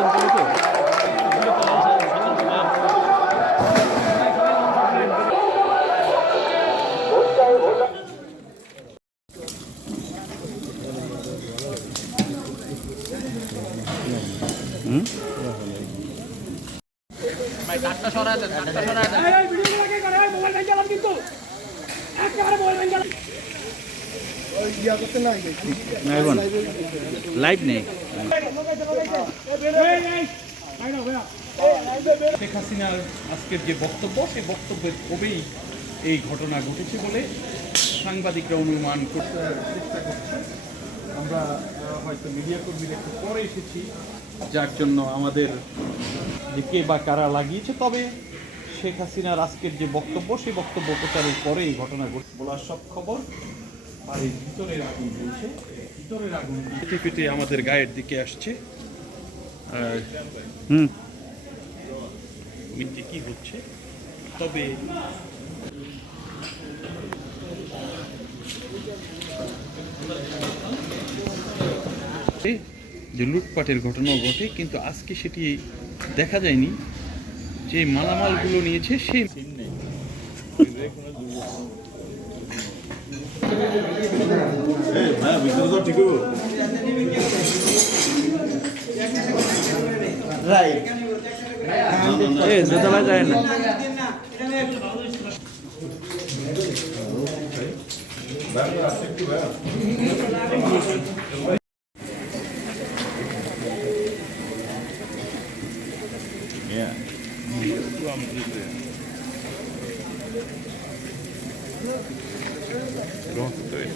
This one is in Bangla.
নির্বাচন করে তো লাইভ নেই। শেখ হাসিনার আজকের যে বক্তব্য, সেই বক্তব্যের কবেই এই ঘটনা ঘটেছে বলে সাংবাদিকরা অনুমান করতে চেষ্টা করছে। আমরা হয়তো মিডিয়া কর্মীরা একটু পরে এসেছি, যার জন্য আমাদের যে কে বা কারা লাগিয়েছে। তবে শেখ হাসিনার আজকের যে বক্তব্য, সেই বক্তব্য প্রচারের পরে এই ঘটনা ঘটছে বলার সব খবর। আর এই ভিতরের আগুন বলছে, ভিতরের আগুন পেটে পেটে আমাদের গায়ের দিকে আসছে। মিনিটে কি হচ্ছে, তবে যে লুটপাটের ঘটনাও ঘটে, কিন্তু আজকে সেটি দেখা যায়নি। যে মালামালগুলো নিয়েছে সেই দোতলা যায় না। Yeah. Don't do it.